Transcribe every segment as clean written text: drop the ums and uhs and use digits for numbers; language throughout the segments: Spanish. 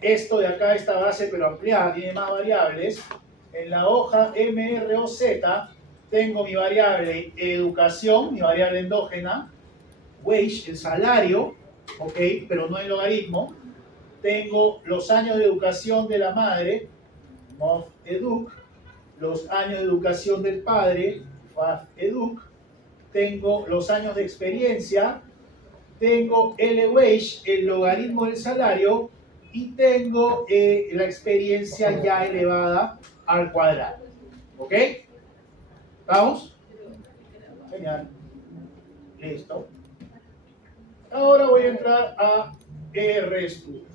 esto de acá, esta base, pero ampliada, tiene más variables. En la hoja MROZ tengo mi variable educación, mi variable endógena, wage, el salario, ok, pero no el logaritmo. Tengo los años de educación de la madre, MOF-EDUC, los años de educación del padre, FAF-EDUC. Tengo los años de experiencia, tengo LWage, el logaritmo del salario, y tengo la experiencia ya elevada al cuadrado. ¿Ok? ¿Vamos? Genial. Listo. Ahora voy a entrar a RStudio.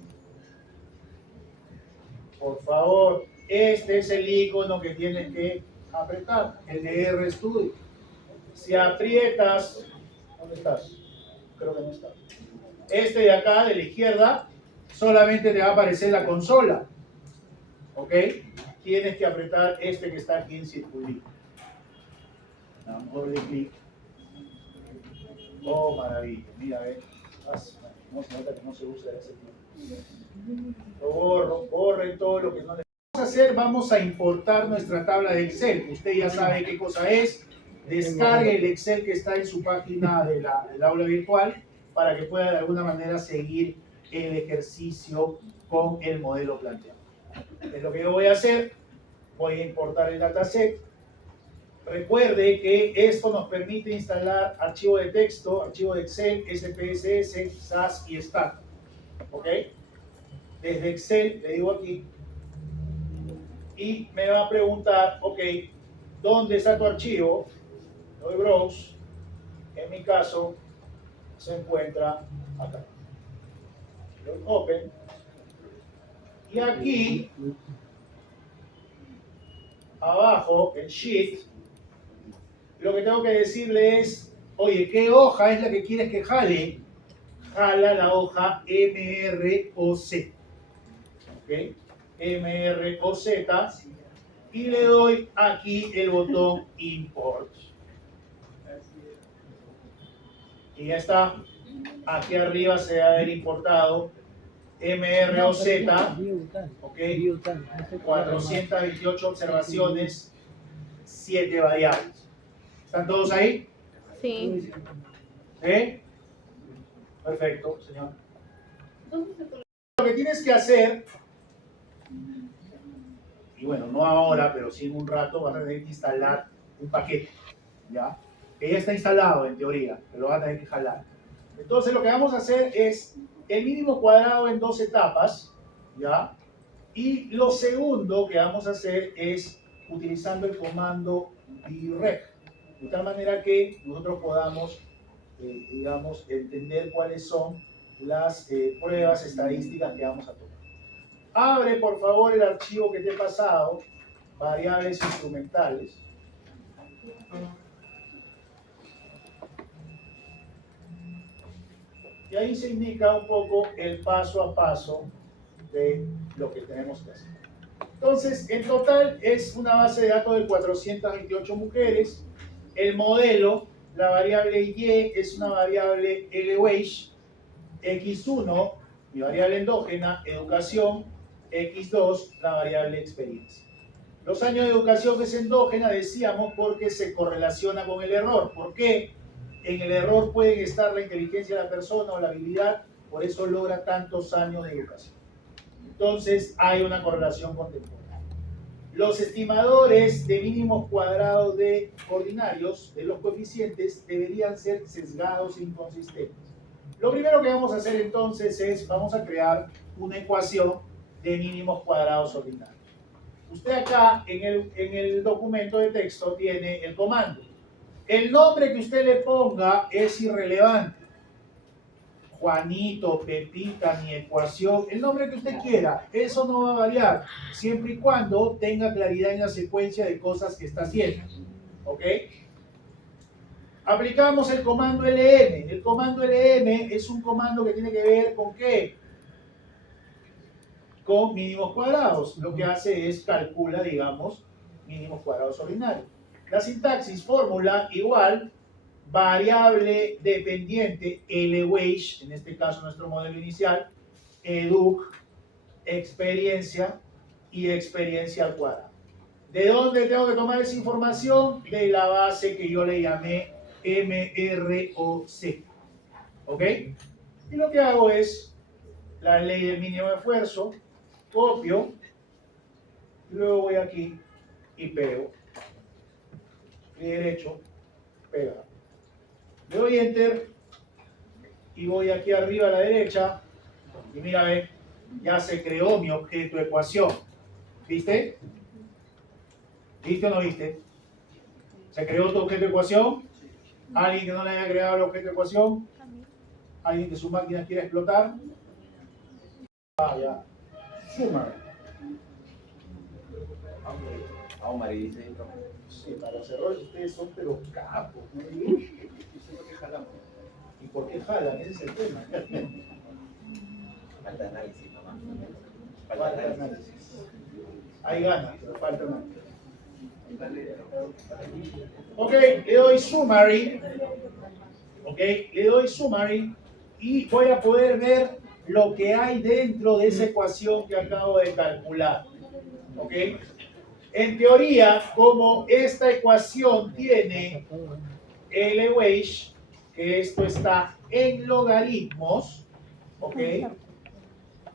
Por favor, este es el icono que tienes que apretar, el de RStudio. Si aprietas, ¿dónde estás? Creo que no está. Este de acá, de la izquierda, solamente te va a aparecer la consola. ¿Ok? Tienes que apretar este que está aquí en circulito. Doble clic. Oh, maravilla. Mira, ve. No se nota que no se usa ese tiempo. Lo borro, borren todo lo que no le vamos a hacer. Vamos a importar nuestra tabla de Excel. Usted ya sabe qué cosa es. Descargue el Excel que está en su página del aula virtual para que pueda de alguna manera seguir el ejercicio con el modelo planteado. Es lo que yo voy a hacer. Voy a importar el dataset. Recuerde que esto nos permite instalar archivo de texto, archivo de Excel, SPSS, SAS y STAT. ¿Ok? Desde Excel, le digo aquí, y me va a preguntar, ok, ¿dónde está tu archivo? Le doy browse. En mi caso, se encuentra acá. Le doy open. Y aquí, abajo, en Sheet, lo que tengo que decirle es, oye, ¿qué hoja es la que quieres que jale? Jala la hoja MROZ. ¿Ok? MROZ. Y le doy aquí el botón Import. Y ya está. Aquí arriba se va a ver importado MROZ. ¿Ok? 428 observaciones, 7 variables. ¿Están todos ahí? Sí. ¿Sí? Perfecto, señor. Lo que tienes que hacer, y bueno, no ahora, pero sí en un rato, vas a tener que instalar un paquete, ¿ya? Que ya está instalado en teoría, pero lo vas a tener que jalar. Entonces lo que vamos a hacer es el mínimo cuadrado en 2 etapas, ¿ya? Y lo segundo que vamos a hacer es utilizando el comando direct, de tal manera que nosotros podamos, digamos, entender cuáles son las pruebas estadísticas que vamos a tomar. Abre, por favor, el archivo que te he pasado, variables instrumentales. Y ahí se indica un poco el paso a paso de lo que tenemos que hacer. Entonces, en total es una base de datos de 428 mujeres. El modelo, la variable Y, es una variable LWage. X1, mi variable endógena, educación. X2, la variable experiencia. Los años de educación es endógena, decíamos, porque se correlaciona con el error. ¿Por qué? En el error puede estar la inteligencia de la persona o la habilidad, por eso logra tantos años de educación. Entonces, hay una correlación contemporánea. Los estimadores de mínimos cuadrados de ordinarios, de los coeficientes, deberían ser sesgados e inconsistentes. Lo primero que vamos a hacer entonces es, vamos a crear una ecuación de mínimos cuadrados ordinarios. Usted acá en el documento de texto tiene el comando. El nombre que usted le ponga es irrelevante. Juanito, Pepita, mi ecuación, el nombre que usted quiera, eso no va a variar, siempre y cuando tenga claridad en la secuencia de cosas que está haciendo. ¿Ok? Aplicamos el comando LM. El comando LM es un comando que tiene que ver con ¿qué? Con mínimos cuadrados. Lo que hace es calcula, digamos, mínimos cuadrados ordinarios. La sintaxis, fórmula igual, variable dependiente LWage, en este caso nuestro modelo inicial, educ, experiencia y experiencia al cuadrado. ¿De dónde tengo que tomar esa información? De la base que yo le llamé MROC. ¿Ok? Y lo que hago es la ley del mínimo esfuerzo, copio, luego voy aquí y pego. Clic derecho, pega. Le doy enter y voy aquí arriba a la derecha y mira, ve, ya se creó mi objeto de ecuación. ¿Viste? ¿Viste o no viste? ¿Se creó tu objeto de ecuación? ¿Alguien que no le haya creado el objeto de ecuación? ¿Alguien que su máquina quiera explotar? Ah, ya. Summary. Omar y dice, Sí, para los errores ustedes son pero capos, ¿no? ¿Y por qué jalan? Ese es el tema. falta análisis nomás. Falta análisis. Hay ganas, pero falta análisis. Ok, le doy summary. Ok, le doy summary y voy a poder ver lo que hay dentro de esa ecuación que acabo de calcular. Ok, en teoría, como esta ecuación tiene LWH, que esto está en logaritmos, ok,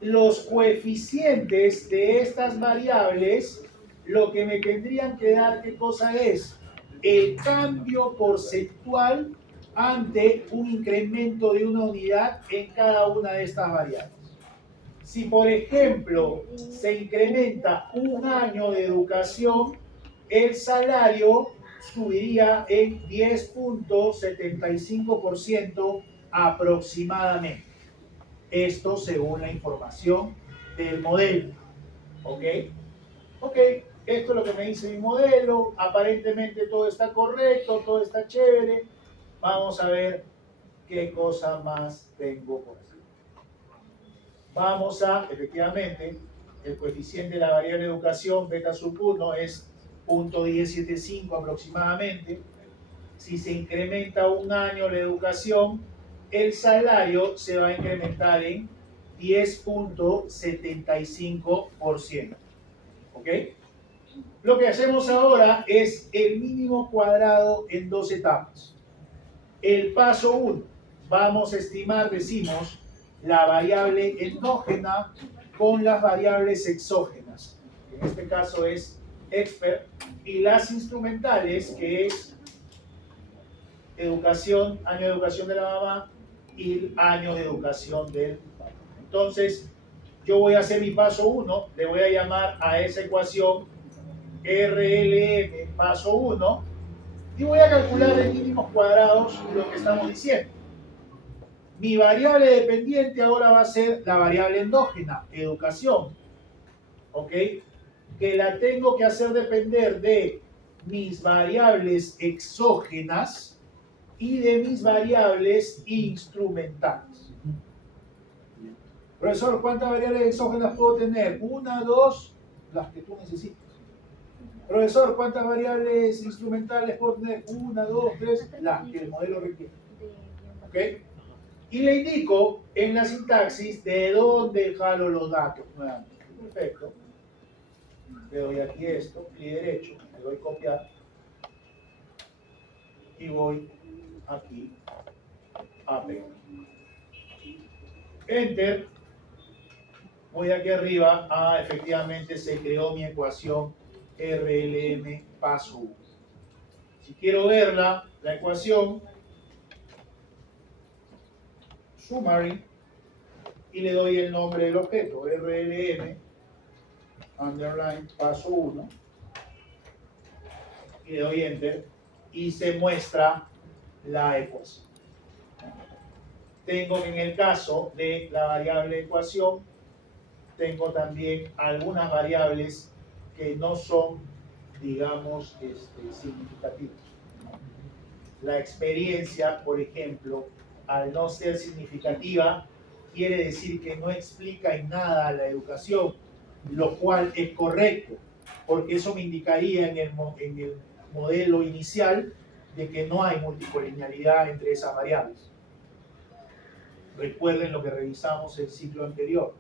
los coeficientes de estas variables, lo que me tendrían que dar, ¿qué cosa es? El cambio porcentual ante un incremento de una unidad en cada una de estas variables. Si, por ejemplo, se incrementa un año de educación, el salario subiría en 10.75% aproximadamente. Esto según la información del modelo. ¿Ok? Ok, esto es lo que me dice mi modelo. Aparentemente todo está correcto, todo está chévere. Vamos a ver qué cosa más tengo por aquí. Vamos a, efectivamente, el coeficiente de la variable educación, beta sub 1, es 0.1075 aproximadamente. Si se incrementa un año la educación, el salario se va a incrementar en 10.75%. ¿Ok? Lo que hacemos ahora es el mínimo cuadrado en dos etapas. El paso 1, vamos a estimar, decimos, la variable endógena con las variables exógenas. En este caso es expert, y las instrumentales, que es educación, año de educación de la mamá y año de educación del papá. Entonces, yo voy a hacer mi paso 1, le voy a llamar a esa ecuación RLM paso 1 y voy a calcular en mínimos cuadrados lo que estamos diciendo. Mi variable dependiente ahora va a ser la variable endógena, educación, ¿ok? Que la tengo que hacer depender de mis variables exógenas y de mis variables instrumentales. Profesor, ¿cuántas variables exógenas puedo tener? Una, dos, las que tú necesites. Profesor, ¿cuántas variables instrumentales puedo tener? Una, dos, tres, las que el modelo requiere. ¿Ok? Y le indico en la sintaxis de dónde jalo los datos nuevamente. Perfecto. Le doy aquí esto, clic derecho, le doy copiar y voy aquí a pegar. Enter. Voy aquí arriba. Efectivamente se creó mi ecuación RLM paso 1. Si quiero verla, la ecuación, summary, y le doy el nombre del objeto, RLM, underline, paso 1, y le doy enter, y se muestra la ecuación. Tengo que en el caso de la variable ecuación, tengo también algunas variables que no son, digamos, significativas. La experiencia, por ejemplo, al no ser significativa, quiere decir que no explica en nada la educación, lo cual es correcto, porque eso me indicaría en el modelo inicial de que no hay multicolinealidad entre esas variables. Recuerden lo que revisamos el ciclo anterior.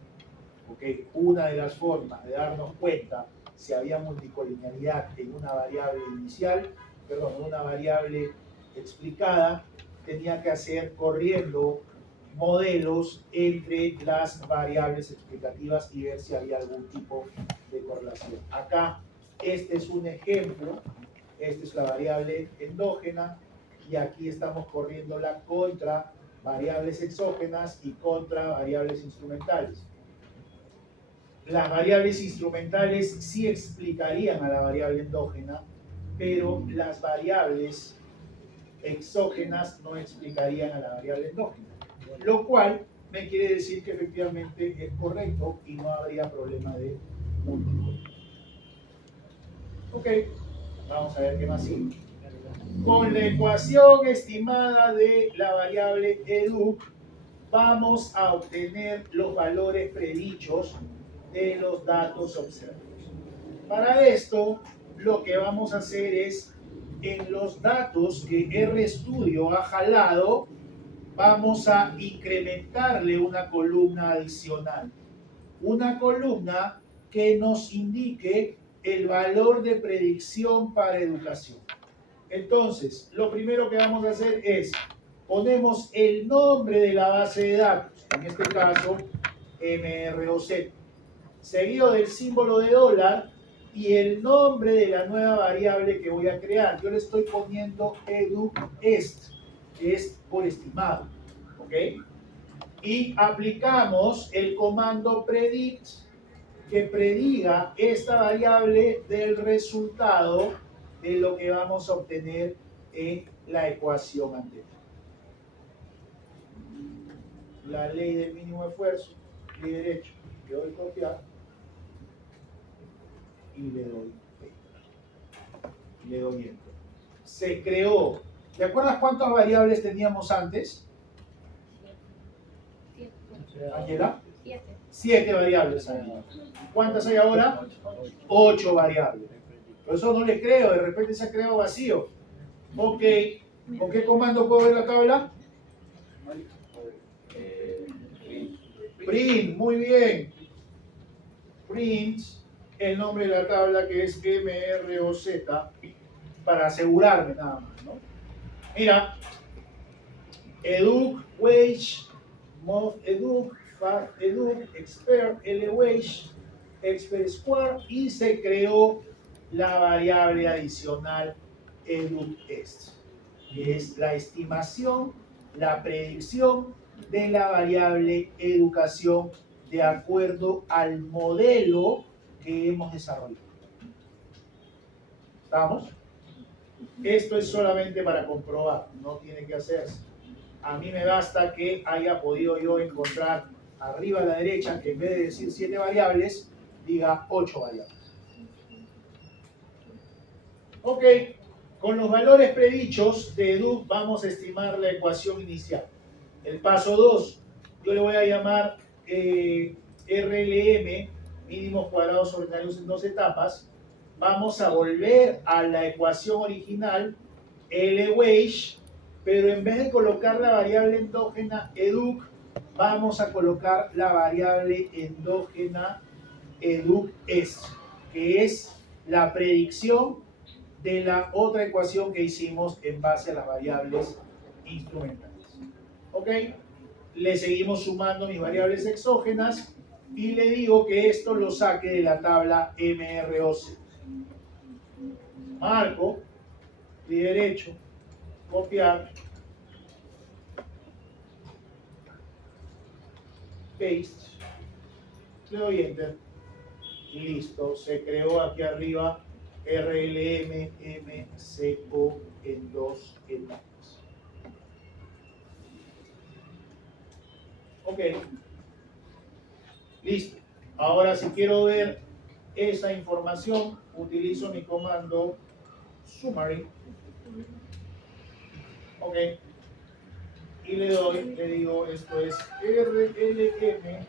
¿ok? Una de las formas de darnos cuenta si había multicolinealidad en una variable inicial, perdón, en una variable explicada, tenía que hacer corriendo modelos entre las variables explicativas y ver si había algún tipo de correlación. Acá, este es un ejemplo, esta es la variable endógena, y aquí estamos corriéndola contra variables exógenas y contra variables instrumentales. Las variables instrumentales sí explicarían a la variable endógena, pero las variables exógenas no explicarían a la variable endógena, lo cual me quiere decir que efectivamente es correcto y no habría problema de múltiplo. Ok, vamos a ver qué más sigue. Con la ecuación estimada de la variable educ, vamos a obtener los valores predichos de los datos observados. Para esto, lo que vamos a hacer es, en los datos que RStudio ha jalado, vamos a incrementarle una columna adicional. Una columna que nos indique el valor de predicción para educación. Entonces, lo primero que vamos a hacer es, ponemos el nombre de la base de datos, en este caso, MROZ, seguido del símbolo de dólar y el nombre de la nueva variable que voy a crear. Yo le estoy poniendo educest, que es por estimado, ¿ok? Y aplicamos el comando predict, que prediga esta variable del resultado de lo que vamos a obtener en la ecuación anterior. La ley del mínimo esfuerzo, clic derecho, le doy copiar y le doy enter. Se creó. ¿Te acuerdas cuántas variables teníamos antes? Ángela. 7 variables hay. ¿Cuántas hay ahora? 8 variables. Por eso no le creo, de repente se ha creado vacío. Ok, ¿con qué comando puedo ver la tabla? Print, muy bien. Print el nombre de la tabla, que es MROZ, para asegurarme nada más, ¿no? Mira, educ, wage, mod educ, fat educ, expert, lwage, expert square, y se creó la variable adicional educest, que es la estimación, la predicción de la variable educación de acuerdo al modelo que hemos desarrollado. ¿Estamos? Esto es solamente para comprobar, no tiene que hacerse. A mí me basta que haya podido yo encontrar arriba a la derecha, que en vez de decir 7 variables, diga 8 variables. Ok, con los valores predichos de educ vamos a estimar la ecuación inicial. El paso 2, yo le voy a llamar RLM, mínimos cuadrados ordinarios en 2 etapas. Vamos a volver a la ecuación original, LWage, pero en vez de colocar la variable endógena educ, vamos a colocar la variable endógena educest, que es la predicción de la otra ecuación que hicimos en base a las variables instrumentales. ¿Ok? Le seguimos sumando mis variables exógenas y le digo que esto lo saque de la tabla MROC. Marco, clic derecho, copiar, paste, le doy enter y listo, se creó aquí arriba RLM MCO en 2 etapas. Ok, listo. Ahora si quiero ver esa información, utilizo mi comando summary. Ok, y le digo, esto es RLM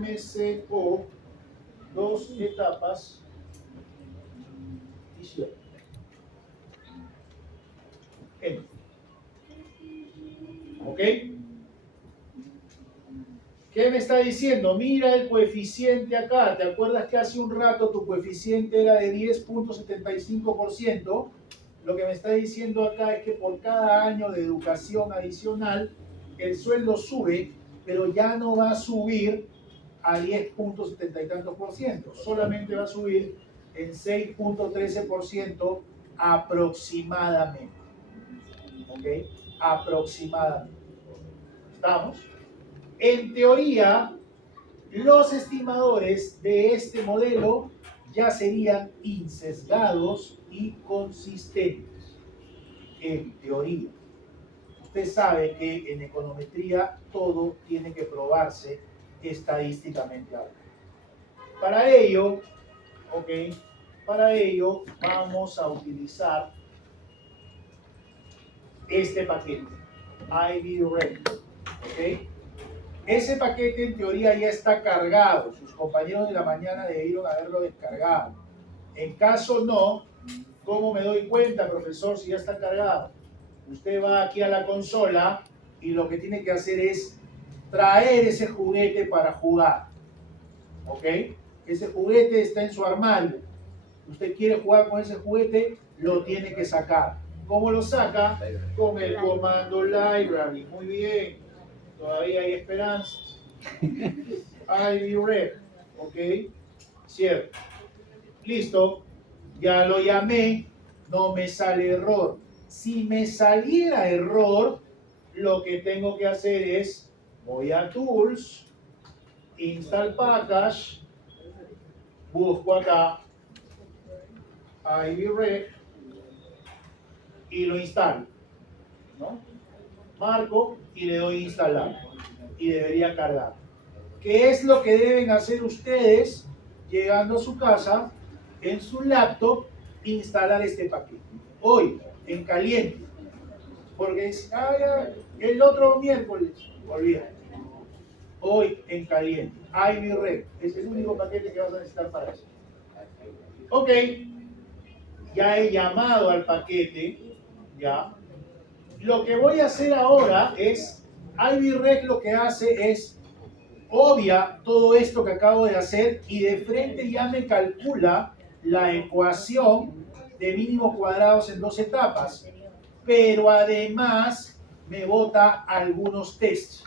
MCO, 2 etapas y cierro. Ok. ¿Qué me está diciendo? Mira el coeficiente acá. ¿Te acuerdas que hace un rato tu coeficiente era de 10.75%? Lo que me está diciendo acá es que por cada año de educación adicional, el sueldo sube, pero ya no va a subir a 10.70 y tantos por ciento. Solamente va a subir en 6.13% aproximadamente. ¿Ok? Aproximadamente. ¿Estamos? En teoría, los estimadores de este modelo ya serían insesgados y consistentes. En teoría. Usted sabe que en econometría todo tiene que probarse estadísticamente hablando. Para ello, ¿ok? Para ello vamos a utilizar este paquete, IB-REC, ¿ok? Ese paquete en teoría ya está cargado. Sus compañeros de la mañana debieron haberlo descargado. En caso no, ¿cómo me doy cuenta, profesor, si ya está cargado? Usted va aquí a la consola y lo que tiene que hacer es traer ese juguete para jugar. ¿Ok? Ese juguete está en su armario. Usted quiere jugar con ese juguete, lo tiene que sacar. ¿Cómo lo saca? Con el comando library. Muy bien. Todavía hay esperanzas. IB-REC. ¿Ok? Cierto. Listo. Ya lo llamé. No me sale error. Si me saliera error, lo que tengo que hacer es, voy a Tools, Install Package, busco acá IB-REC y lo instalo, ¿no? Marco y le doy instalar y debería cargar. ¿Qué es lo que deben hacer ustedes llegando a su casa en su laptop? Instalar este paquete hoy en caliente, porque ya, el otro miércoles, olvídate. Hoy en caliente, IB-REC es el único paquete que vas a necesitar para eso. Ok, ya he llamado al paquete, ya. Lo que voy a hacer ahora es, IB-REC lo que hace es obvia todo esto que acabo de hacer y de frente ya me calcula la ecuación de mínimos cuadrados en 2 etapas, pero además me bota algunos tests,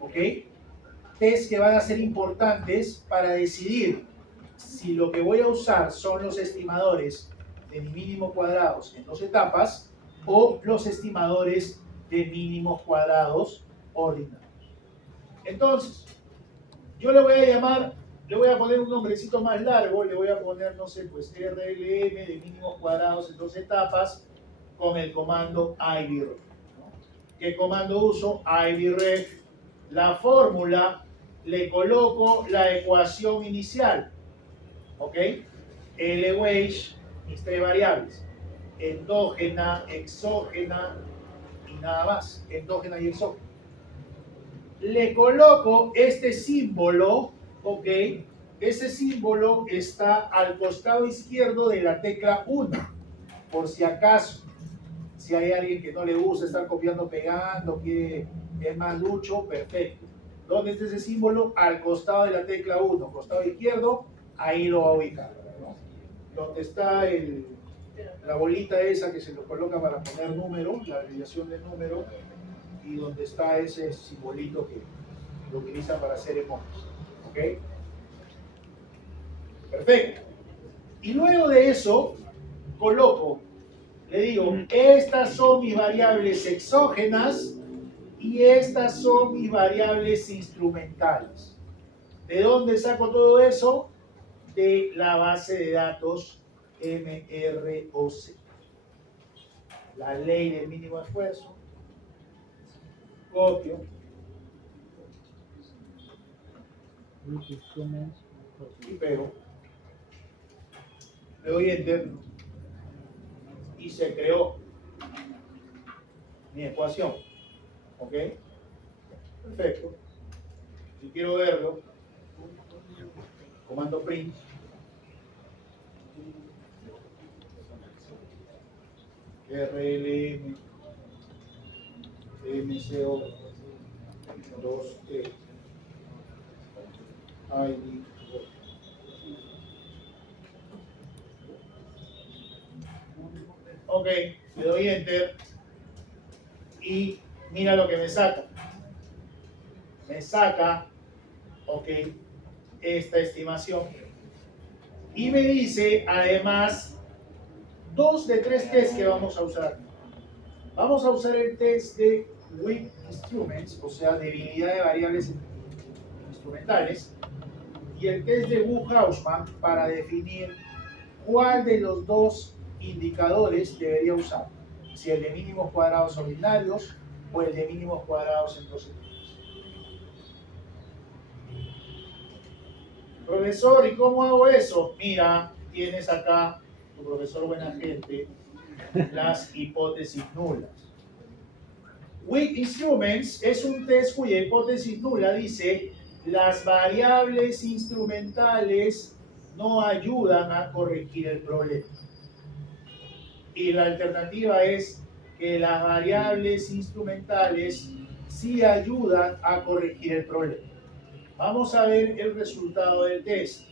¿ok? Tests que van a ser importantes para decidir si lo que voy a usar son los estimadores de mi mínimo cuadrados en 2 etapas o los estimadores de mínimos cuadrados ordinarios. Entonces, yo le voy a llamar, le voy a poner un nombrecito más largo, le voy a poner, no sé, pues RLM de mínimos cuadrados en 2 etapas con el comando IB-REC. ¿No? ¿Qué comando uso? IB-REC. La fórmula, le coloco la ecuación inicial, ¿ok? LWage, mis 3 variables, endógena, exógena y nada más, endógena y exógena. Le coloco este símbolo, ¿ok? Ese símbolo está al costado izquierdo de la tecla 1, por si acaso. Si hay alguien que no le gusta estar copiando, pegando, que es más lucho, perfecto. ¿Dónde está ese símbolo? Al costado de la tecla 1, costado izquierdo, ahí lo va a ubicar, ¿no? Donde está la bolita esa que se lo coloca para poner número, la abreviación de número, y donde está ese simbolito que lo utilizan para hacer emojis. ¿Ok? Perfecto. Y luego de eso, coloco, le digo, estas son mis variables exógenas y estas son mis variables instrumentales. ¿De dónde saco todo eso? De la base de datos MROC. La ley del mínimo esfuerzo. Copio. Y pego. Le doy enter. Y se creó mi ecuación. ¿Ok? Perfecto. Si quiero verlo, comando print. RLM MCO 2T ID. Ok, le doy enter y mira lo que me saca. Me saca, ok, esta estimación. Y me dice, además, 2 de 3 tests que vamos a usar. Vamos a usar el test de Weak Instruments, o sea, debilidad de variables instrumentales, y el test de Wu-Hausmann para definir cuál de los dos indicadores debería usar. Si el de mínimos cuadrados ordinarios o el de mínimos cuadrados en dos etapas. Profesor, ¿y cómo hago eso? Mira, tienes acá, tu profesor buena gente, las hipótesis nulas. Weak Instruments es un test cuya hipótesis nula dice las variables instrumentales no ayudan a corregir el problema. Y la alternativa es que las variables instrumentales sí ayudan a corregir el problema. Vamos a ver el resultado del test.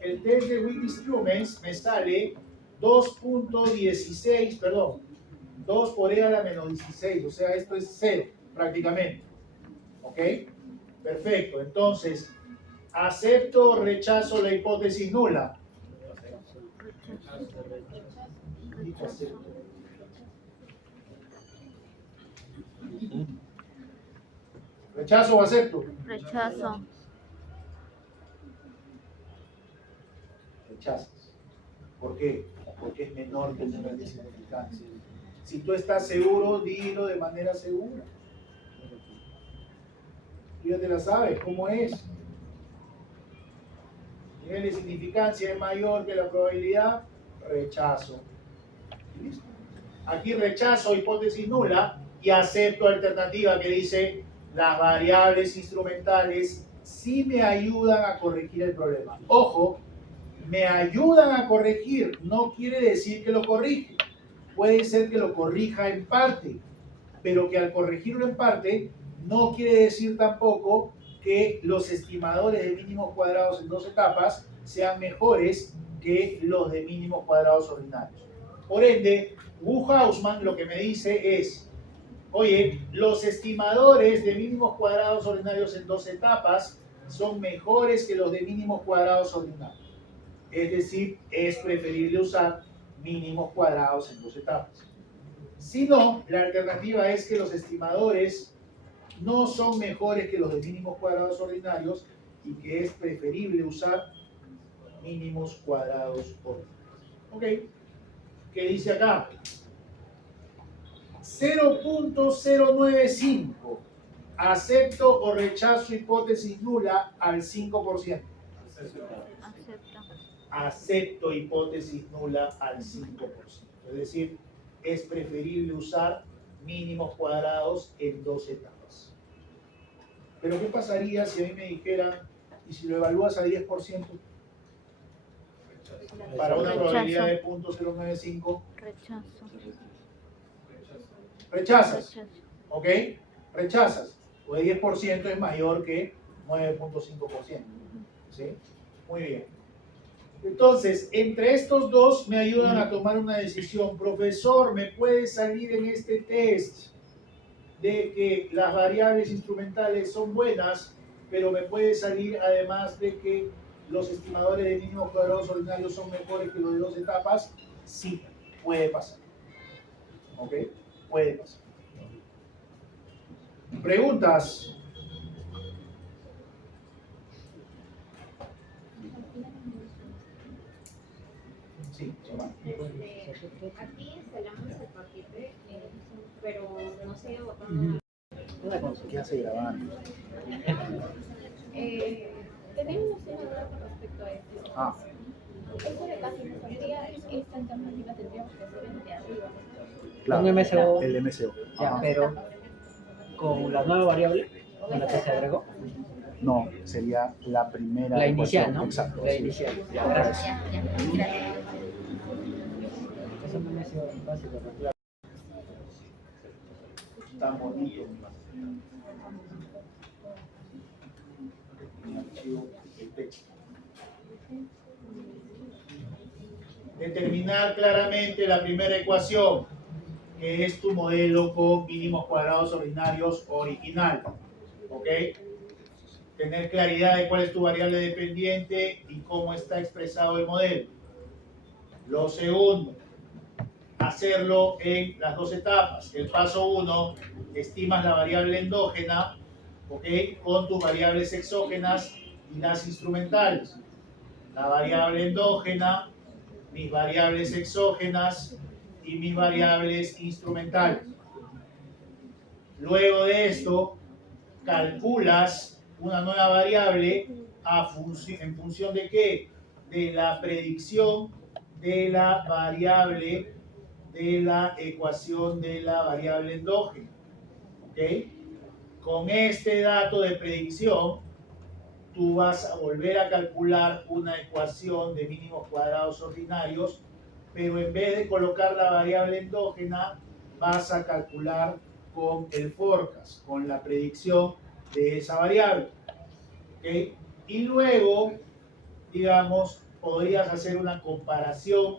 El test de Weak Instruments me sale 2.16, perdón, 2 por e a la menos 16, o sea, esto es 0 prácticamente. ¿Ok? Perfecto. Entonces, ¿acepto o rechazo la hipótesis nula? ¿Rechazo o acepto? Rechazo. Rechazas. ¿Por qué? Porque es menor que el nivel de significancia. Si tú estás seguro, dilo de manera segura. Tú ya te la sabes, ¿cómo es? El nivel de significancia es mayor que la probabilidad, rechazo. ¿Listo? Aquí rechazo hipótesis nula y acepto alternativa que dice las variables instrumentales sí me ayudan a corregir el problema. Ojo, me ayudan a corregir, no quiere decir que lo corrige. Puede ser que lo corrija en parte, pero que al corregirlo en parte no quiere decir tampoco que los estimadores de mínimos cuadrados en dos etapas sean mejores que los de mínimos cuadrados ordinarios. Por ende, Wu-Hausmann lo que me dice es, oye, los estimadores de mínimos cuadrados ordinarios en dos etapas son mejores que los de mínimos cuadrados ordinarios. Es decir, es preferible usar mínimos cuadrados en dos etapas. Si no, la alternativa es que los estimadores no son mejores que los de mínimos cuadrados ordinarios y que es preferible usar mínimos cuadrados ordinarios. ¿Ok? ¿Qué dice acá? 0.095. ¿Acepto o rechazo hipótesis nula al 5%? Acepto. Acepto hipótesis nula al 5%. Es decir, es preferible usar mínimos cuadrados en dos etapas. Pero ¿qué pasaría si a mí me dijeran, y si lo evalúas a 10%? Para una probabilidad de 0.095. Rechazo. ¿Rechazas? Rechazo. ¿Ok? Rechazas. Pues 10% es mayor que 9.5%. ¿Sí? Muy bien. Entonces, entre estos dos me ayudan a tomar una decisión. Profesor, ¿me puede salir en este test de que las variables instrumentales son buenas, pero me puede salir además de que los estimadores de mínimos cuadrados ordinarios son mejores que los de dos etapas? Sí, puede pasar. ¿Ok? Puede pasar. ¿Preguntas? Sí, aquí instalamos el paquete, pero no se ha botado. ¿Qué hace grabando? Tenemos una duda con respecto a esto. Eso de casi mejoría, esta alternativa tendríamos que hacer en de arriba. Claro, Un MSO. el MSO. Ya, pero con la nueva variable, con la que se agregó, No, sería la primera. la inicial, ¿no? Exacto. La sí. inicial. Ya, gracias. Eso no me ha sido fácil de arreglar. Tan bonito. Mi archivo. texto. Determinar claramente la primera ecuación, que es tu modelo con mínimos cuadrados ordinarios original. ¿Ok? Tener claridad de cuál es tu variable dependiente y cómo está expresado el modelo. Lo segundo, hacerlo en las dos etapas. El paso 1, estimas la variable endógena, ¿ok? Con tus variables exógenas y las instrumentales. La variable endógena, mis variables exógenas y mis variables instrumentales. Luego de esto, calculas una nueva variable en función de ¿qué? De la predicción de la variable de la ecuación de la variable endógena. ¿Ok? Con este dato de predicción, tú vas a volver a calcular una ecuación de mínimos cuadrados ordinarios, pero en vez de colocar la variable endógena, vas a calcular con el forecast, con la predicción de esa variable. ¿Okay? Y luego, digamos, podrías hacer una comparación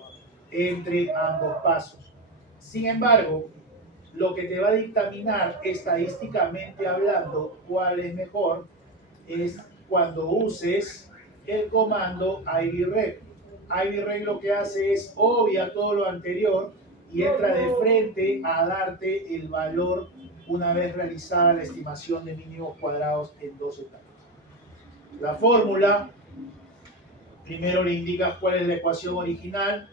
entre ambos pasos. Sin embargo, lo que te va a dictaminar estadísticamente hablando cuál es mejor es cuando uses el comando ivreg. Ivreg lo que hace es obvia todo lo anterior y entra de frente a darte el valor una vez realizada la estimación de mínimos cuadrados en dos etapas. La fórmula, primero le indicas cuál es la ecuación original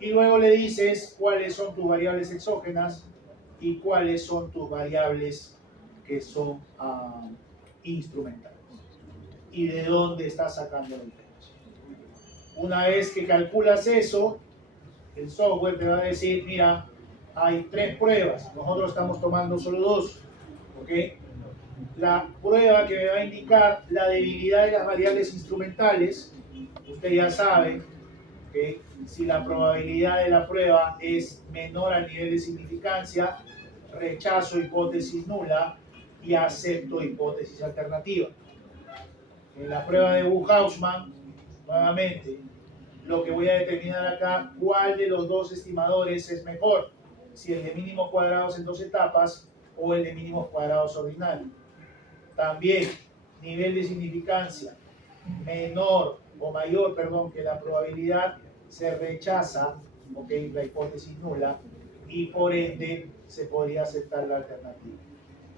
y luego le dices cuáles son tus variables exógenas y cuáles son tus variables que son instrumentales y de dónde estás sacando la información. Una vez que calculas eso, el software te va a decir, mira, hay 3 pruebas, nosotros estamos tomando solo 2, ¿ok? La prueba que me va a indicar la debilidad de las variables instrumentales, usted ya sabe que si la probabilidad de la prueba es menor al nivel de significancia, rechazo hipótesis nula y acepto hipótesis alternativa. En la prueba de Wu-Hausmann, nuevamente, lo que voy a determinar acá, cuál de los dos estimadores es mejor, si el de mínimos cuadrados en dos etapas o el de mínimos cuadrados ordinarios. También, nivel de significancia menor o mayor, perdón, que la probabilidad, se rechaza, ok, la hipótesis nula, y por ende se podría aceptar la alternativa.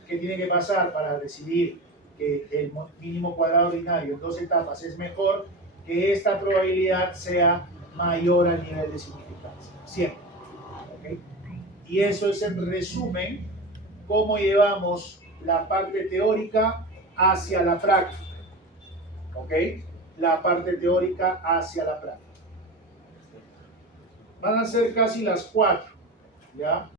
¿Qué tiene que pasar para decidir que el mínimo cuadrado ordinario en dos etapas es mejor? Que esta probabilidad sea mayor al nivel de significancia, siempre. ¿Okay? Y eso es en resumen cómo llevamos la parte teórica hacia la práctica. ¿Ok? La parte teórica hacia la práctica. Van a ser casi las 4, ¿ya?